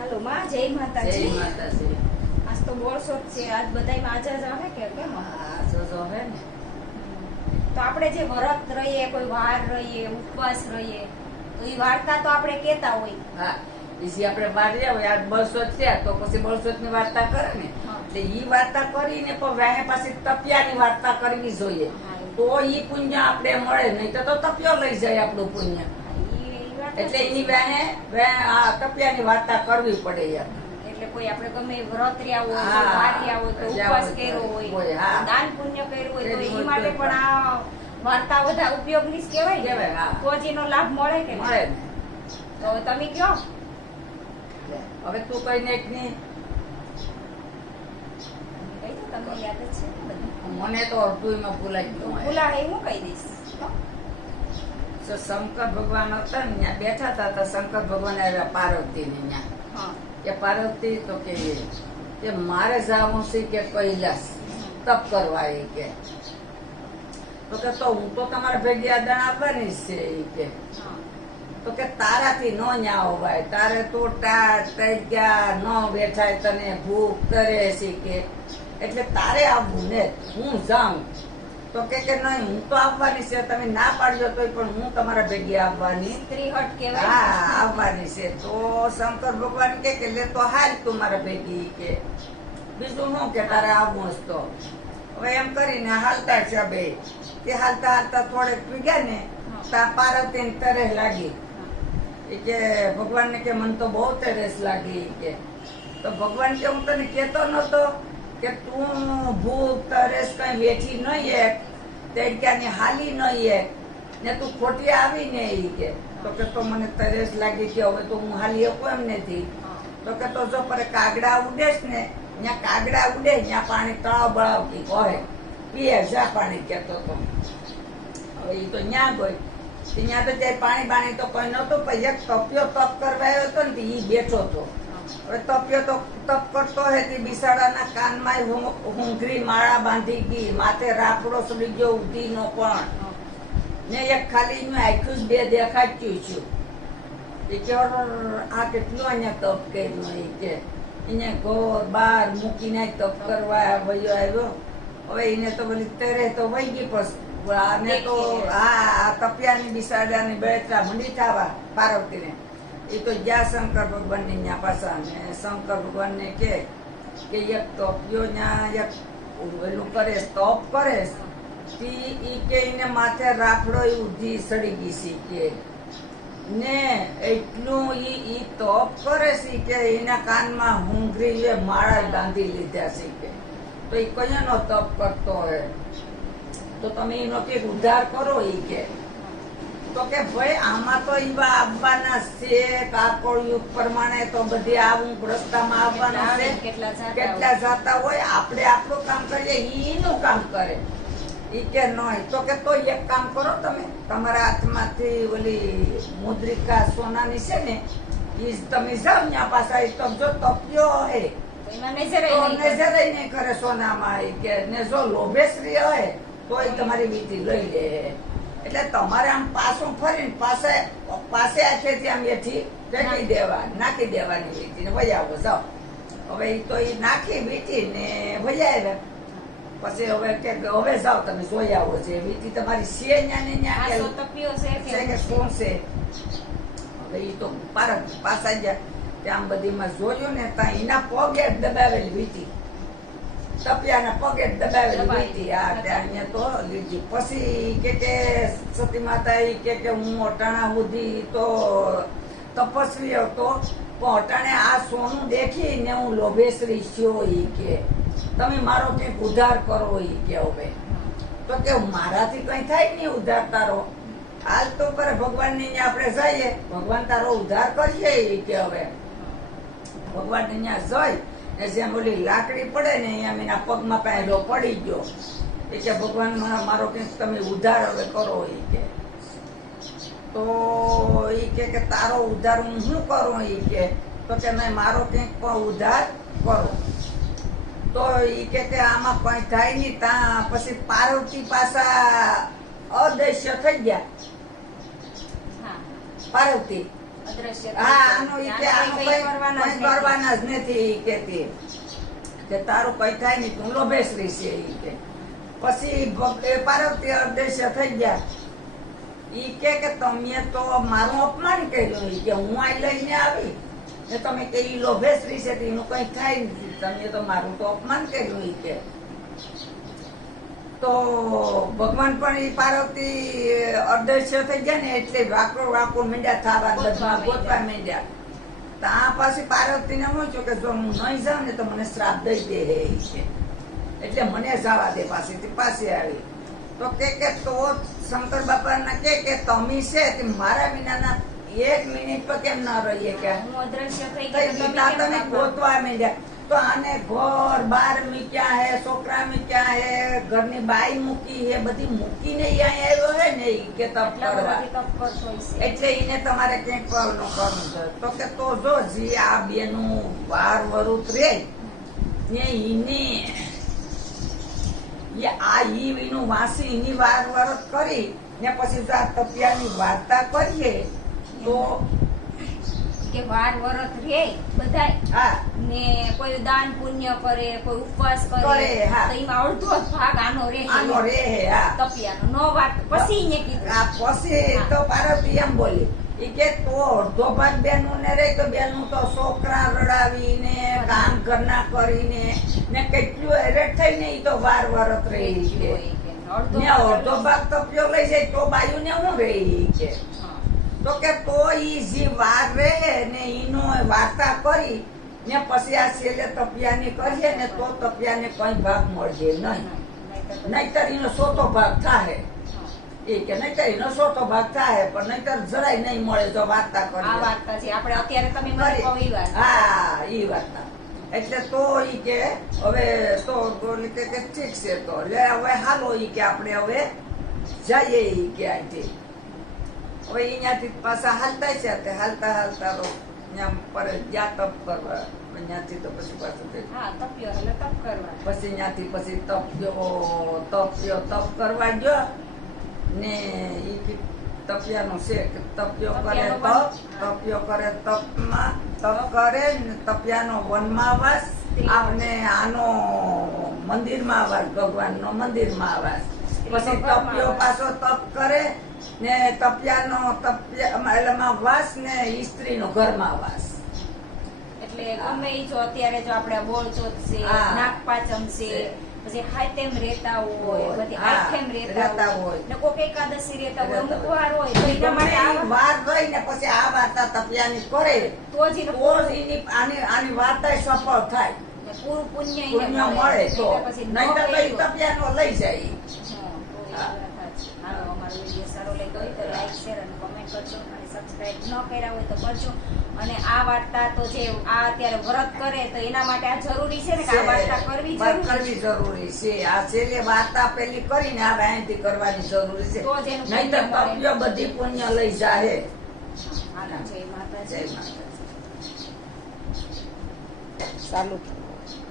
હાલો માં જય જય માતાજી. માતાજી આજ તો બોળસો છે આજ બધાય માજા જ આવે કે કેમ? આ જો આવે હે ને. તો આપણે જે વ્રત રહીએ કોઈ વાર રહીએ ઉપવાસ રહીએ તો એ વાર્તા તો આપણે કહેતા હોય. હા બીજી આપણે બહાર રહ્યા હોય આજ બસો છે તો પછી બસો ની વાર્તા કરે ને. એટલે ઈ વાર્તા કરીને પણ વેહે પાસે તપિયાની વાર્તા કરવી જોઈએ. તો એ- ઈ પુણ્ય આપણે મળે નહીં તો તપિયો લઈ જાય આપણું પુણ્ય. એટલે એની બેને આ તપિયાની વાર્તા કરવી પડે યાર એટલે કોઈ આપણે ગમે વ્રત રહ્યા હોય વાર રહ્યા હોય તો ઉપવાસ કર્યો હોય, દાન પુણ્ય કર્યું હોય તો એ માટે પણ આ વાર્તા બધા ઉપયોગની જ કહેવાય તો જ એનો લાભ મળે કે મળે તો તમે કયો હવે તું કઈ ને ની. તમને યાદ જ છે મને તો અડધું એમાં ભૂલાઈ ગયું ભૂલાય હું કહી દઈશ. તો શંકર ભગવાન હતા ને ત્યાં બેઠા હતા તો શંકર ભગવાન આવ્યા પાર્વતી ને ત્યાં કે પાર્વતી તો કે કે મારે જવું છે કે કૈલાસ? તપ કરવા એ કે. તો કે તો હું તો તમારા ભેગી આ દાણ આપવાની છે એ કે. તો કે તારાથી નો ન્યા ભાઈ તારે તો ટાટ ન બેઠાય તને ભૂખ કરે છે કે. એટલે તારે આવવું ને હું જાઉં. તો કે કે નહીં હું તો આવવાની છે તમે ના પાડજો તોય પણ હું તમારા ભેગી આવવાની. સ્ત્રી હટ હા આવવાની છે. તો શંકર ભગવાન કે કે લે તો હાલ તું મારા ભેગી કે. બીજું શું કે તારે આવવું જ તો. હવે એમ કરીને હાલતા છે બે. તે હાલતા હાલતા થોડેક પીગ્યા ને ત્યાં પાર્વતી ને તરસ લાગી. એ કે ભગવાન ને કે મને તો બહુ તરેસ લાગી કે. તો ભગવાન કે હું તને કેતો નતો કે તું ભૂખ, તરસ કઈ બેઠી નહીં એક તેડક્યાની હાલી નહીં એક ને તું ખોટી આવી ને ઈ કે. તો કે તો મને તરસ લાગી કે હવે તો હું હાલી શકું એમ નથી. તો કે તો જો પર કાગડા ઉડેશ ને ત્યાં કાગડા ઉડે ત્યાં પાણી તળાવ બળાવ કી કહે પીએ જા પાણી કેતો તો. હવે એ તો ન્યા ગઈ ત્યાં તો ત્યાં પાણી બાણી તો કોઈ નહોતું, પણ એક તપ્યો તપ કરવા આવ્યો હતો ને એ બેઠો હતો તપ્યો તો તપ કરતો હતી બિસાડાના કાનમાં હુંઘરી માળા બાંધી ગઈ માથે રાફડો સડી ગયો ઉધી નો પણ. ને એક ખાલી મેં આખું જ બે દેખાડ્યું છું. એ કે આ કેટલું અહીંયા તપ કર્યું એ કે? એને ઘર બાર મૂકીને તપ કરવા વયો આવ્યો. હવે એને તો બધી તેરે તો વહી ગઈ પછી આને તો હા આ તપિયાની બિસાડાની બેઠા મંડી થવા પાર્વતીને. એ તો જ્યાં શંકર ભગવાનની ત્યાં પાછા ને શંકર ભગવાનને કે કે એક તપ્યો ત્યાં એક ઓલું કરે તપ કરે તી ઈ કે એને માથે રાખડો એ ઉધી સડી ગઈ સી કે. ને એટલું ઈ ઈ તપ કરે છે કે, એના કાનમાં હુંઘરી એ માળા બાંધી લીધા છે કે. તો એ કયાનો તપ કરતો હોય? તો તમે એનો કંઈક ઉદ્ધાર કરો એ કે. તો કે ભાઈ આમાં તો ઈવા આવવાના છે કાકોળ યુગ પ્રમાણે તો બધી આવું રસ્તામાં આવવાના છે. કેટલા જાતા હોય. આપણે આપણું કામ કરીએ ઈ એનું કામ કરે. ઈ કે નહીં. તો કે તો એક કામ કરો તમે. તમારા હાથમાંથી ઓલી મુદ્રિકા સોનાની છે ને ઈ તમે જાઓ ત્યાં પાછા ઈ તો જો તપ્યો હે. નજરે નહીં કરે. સોનામાં. કે ને જો લોભેશ્રી હોય તો તમારી વીટી લઈ લે. એટલે તમારે આમ પાછું ફરીને પાસે પાસે આખેથી આમ એથી ફેંકી દેવા નાખી દેવાની વીટી ને વજાવો જાઓ. હવે એ તો એ નાખી વીટી ને વજાવ્યા પછી હવે કે હવે જાઓ તમે જોઈ આવો છે વીટી તમારી છે ન્યા ને ન્યા કે શું છે? હવે એ તો પારક પાસા ગયા. ત્યાં બધીમાં જોયું ને ત્યાં એના પગે દબાવેલી વીટી. તપિયાના પગે દબાવેલી દબાવી. વીટી આ ત્યાં અહીંયા તો લીધી. પછી કે કે સતી માતા એ કે કે હું અટાણા સુધી તો તપસ્વી હતો પણ અટાણે આ સોનું દેખીને હું લોભેશ્રી છું એ કે તમે મારો કંઈક ઉધાર કરો એ કે હવે તો કે મારાથી કંઈ થાય નહીં ઉધાર તારો? હાલ તો કરે ભગવાનની આપણે જઈએ. ભગવાન તારો ઉધાર કરીએ એ કે હવે ભગવાનની ત્યાં જઈ ને જેમ ઓલી લાકડી પડે ને અહીંયા એના પગમાં પહેલો પડી ગયો. એ કે ભગવાન મારો કંઈક તમે ઉધાર હવે કરો એ કે. તો એ કે કે તારો ઉધાર હું શું કરું એ કે? તો કે મેં મારો કંઈક પણ ઉધાર કરો. તો એ કે કે આમાં કંઈ થાય નહીં ત્યાં પછી પાર્વતી પાસા અદશ્ય થઈ ગયા. હા. પાર્વતી. કરવાના જ નથી. કહેતી. કે તારું કઈ થાય નહીં તું લોભેશ્રી છે ઈ કે. પછી એ પાર્વતી અદ્રશ્ય થઈ ગયા. ઈ કે કે તમે તો મારું અપમાન કર્યું ઈ કે હું આ લઈને આવી. ને તમે કે ઈ લોભેશ્રી છે એનું કઈ થાય નથી તમે તો મારું તો અપમાન કર્યું ઈ કે. તો ભગવાન પણ એ પાર્વતી અદ્રશ્ય થઈ ગયા ને એટલે વાકરો વાકો મીંડ્યા થવા બધા ગોતવા મીંડ્યા. તો આ પછી પાર્વતીને છું કે જો હું નહીં જાઉં ને તો મને શ્રાપ દઈ દે છે. એટલે મને જવા દે પાસેથી પાસે આવી. તો કે કે તો શંકર બાપાના કે કે તમે છે તે મારા વિનાના એક મિનિટ પર કેમ ના રહીએ કે? હું અદ્રશ્ય થઈ ગઈ તો તમે? ગોતવા માંડ્યા. તો આને ઘર બાર મીક્યા હે છોકરા મીક્યા હે ઘરની બાઈ મૂકી હે બધી મૂકીને અહીંયા આવ્યો હે ને કે તપ કરવા. એટલે એને તમારે ક્યાંક કરવાનું કરવું છે તો કે તો જો જી આ બેનું વાર વરુત રે ને એને આ ઈ એનું વાસી એની વાર વરત કરી ને પછી જો આ તપિયાની વાર્તા કરીએ તો કે વાર વરત રે બધા ને કોઈ દાન પુણ્ય કરે કોઈ ઉપવાસ કરે તો એમાં અડધો જ ભાગ આનો રે આનો રે તપિયાનો. નો વાત પછી ને કીધું. આ પછી તો પાર્વતી એમ બોલી ઈ કે તો અડધો ભાગ બેનું ને રે તો બેનું તો છોકરા રડાવીને કામ ઘરના કરીને ને કેટલું હેરેટ થઈને ઈ તો વાર વરત રહી છે અડધો ભાગ તો પ્યો લઈ જાય તો બાયું ને હું રહી છે. તો કે તો ઈ જે વાર રહે ને ઈનો વાર્તા કરી ને પછી આ છેલ્લે તપિયાની કરીએ ને તો તપિયાને કઈ ભાગ મળશે નહીં. નહીતર એનો સોતો ભાગ થાય એ કે નહીતર એનો સોતો ભાગ થાય પણ નહીતર જરાય નહીં મળે તો વાર્તા આ વાર્તા છે. આપણે અત્યારે તમે મને કહો ઈ વાત. હા ઈ વાર્તા. એટલે તો ઈ કે હવે તો કે ઠીક છે તો. લે હવે હાલો ઈ કે આપણે હવે જઈએ ઈ કે અહીંથી હવે અહીંયાથી પાછા હાલતા છે તે હાલતા હાલતા તો ત્યાં પર જ્યાં તપ કરવા અહીંયાથી તો પછી પાછું તે તપ પછી ત્યાંથી પછી તપ્યો તપ્યો તપ કરવા ગયો ને એ તપિયાનો છે કે તપ્યો કરે તપ. તપ્યો કરે તપમાં તપ કરે ને તપિયાનો વનમાં વાસ આપને આનો મંદિરમાં આવાસ ભગવાનનો મંદિરમાં આવાસ પછી તપ્યો પાછો તપ કરે ને તપિયાનો તપિયા એટલેમાં વાસ ને ઈસ્ત્રીનો ઘરમાં વાસ એટલે ગમે ઈ જો અત્યારે જો આપણે બોલ ચોથ છે. નાગપાચમ છે. પછી હાઈતેમ રહેતા હોય હોય. બધી હા, આઠેમ રહેતા હોય હોય. ને કોક એકાદશી રહેતા હોય અમુક હોય. વાર હોય તો એના માટે આ વાર રહી ને પછી આ વાર્તા તપિયાની કરે તો જ એનું આની આની વાર્તા સફળ થાય પૂરું પુણ્ય મળે તો પછી નહીં તો. તપિયાનો લઈ જાય અમારો વીડિયો સારો લાગ્યો હોય તો લાઈક શેર અને કોમેન્ટ કરજો અને સબસ્ક્રાઈબ ન કર્યા હોય તો કરજો. અને આ વાર્તા તો જે આ અત્યારે વ્રત કરે તો એના માટે આ જરૂરી છે ને કે આ વાર્તા કરવી જરૂરી કરવી જરૂરી છે. આ છેલ્લે વાર્તા પેલી કરીને આ વાયંતી કરવાની જરૂરી છે. તો જ એનું નહીં તો પુણ્ય બધી પુણ્ય લઈ જાય જય માતા જય માતાજી. માતાજી. ચાલુ.